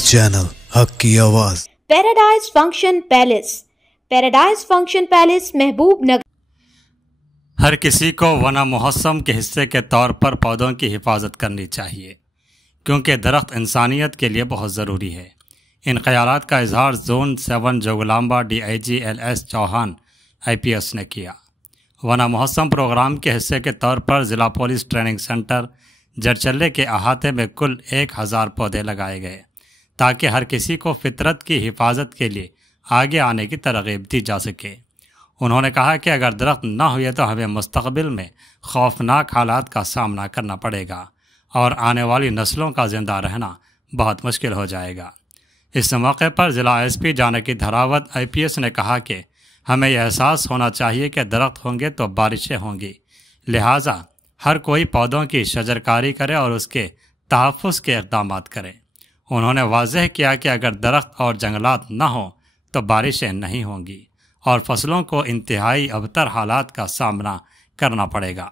Channel हक की आवाज। पैराडाइज फंक्शन पैलेस महबूब नगर। हर किसी को वन महोत्सव के हिस्से के तौर पर पौधों की हिफाजत करनी चाहिए, क्योंकि दरख्त इंसानियत के लिए बहुत ज़रूरी है। इन ख्यालात का इजहार zone 7 Jogulamba DIG LS Chauhan IPS ने किया। वन महोत्सव प्रोग्राम के हिस्से के तौर पर ज़िला पुलिस ट्रेनिंग सेंटर जरचल्ले के अहाते में कुल 1000 पौधे लगाए गए, ताकि हर किसी को फितरत की हिफाजत के लिए आगे आने की तरगीब दी जा सके। उन्होंने कहा कि अगर दरख्त न हुए तो हमें मुस्तकबिल में खौफनाक हालात का सामना करना पड़ेगा और आने वाली नस्लों का ज़िंदा रहना बहुत मुश्किल हो जाएगा। इस मौके पर ज़िला SP जानकी धरावत IPS ने कहा कि हमें यह एहसास होना चाहिए कि दरख्त होंगे तो बारिशें होंगी, लिहाजा हर कोई पौधों की शजरकारी करे और उसके तहफ़्फ़ुज़ के इक़दाम करे। उन्होंने वाज़ेह किया कि अगर दरख्त और जंगलात न हों तो बारिशें नहीं होंगी और फसलों को इंतहाई अबतर हालात का सामना करना पड़ेगा।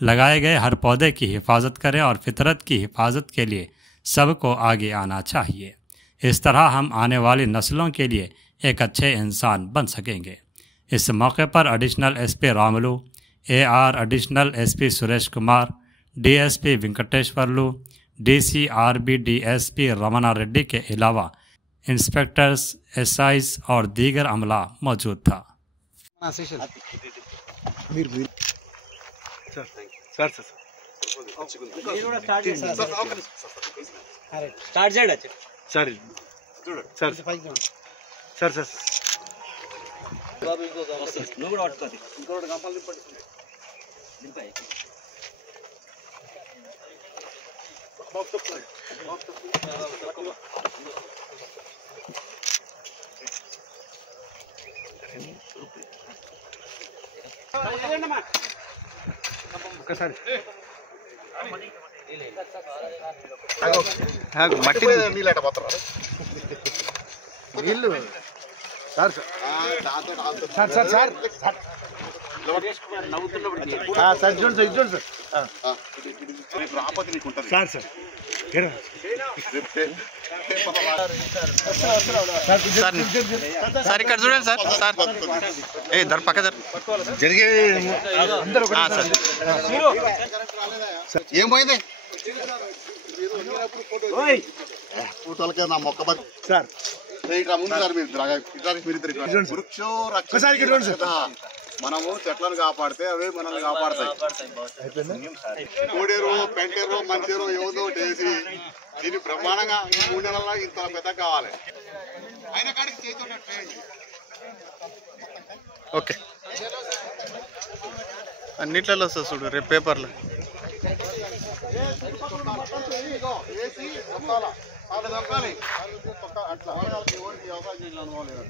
लगाए गए हर पौधे की हिफाजत करें और फितरत की हिफाजत के लिए सबको आगे आना चाहिए। इस तरह हम आने वाली नस्लों के लिए एक अच्छे इंसान बन सकेंगे। इस मौके पर additional SP Ramulu, AR additional SP Suresh Kumar, DSP Venkateswarlu, DCRB DSP Ramana Reddy के अलावा इंस्पेक्टर्स, SIs और दीगर अमला मौजूद था। ఇక్కడ చూడండి సార్ సార్ ఏ దర్ పక్క దర్ జరిగే అందరూ సార్ ఏమైంది ఫోటోలకే నా మొక్క సార్ ఇట్లా ముందు సార్ మీరు వృక్షో రక్ష మనము చెట్లను కాపాడితే అవే మనల్ని కాపాడతాయి। కోడేరో పెంటేరో మంచేరో ఏదో వేసి దీన్ని బ్రహ్మాండంగా 3 నెలల్లో ఇంత పెద్ద కావాలి అయిన కాడికి చేయించే ఓకే అన్నిట్లలో వస్తుంది చూడు రేపు పేపర్లో వేసి దొరకాలి అట్లా అవకాశం అనుభవం లేదు।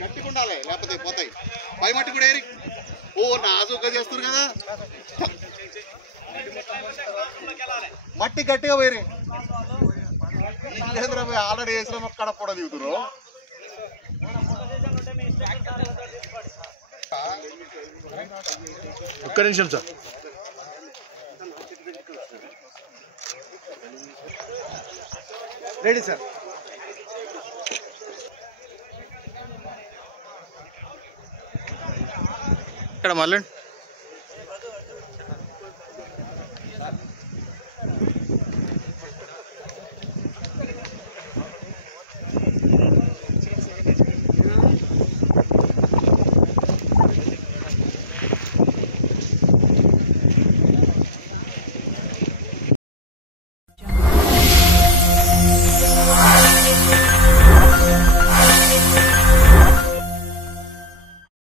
గట్టి ఉండాలి లేకపోతే పోతాయి పై మట్టి కూడా ఏరి ఓ నాజుగా చేస్తారు కదా మట్టి గట్టిగా పోయి ఆల్రెడీ వేసిన మొక్క కూడా దిగుతురు ఒక్క నిమిషం సార్ రెడీ సార్ ఇక్కడ మళ్ళీ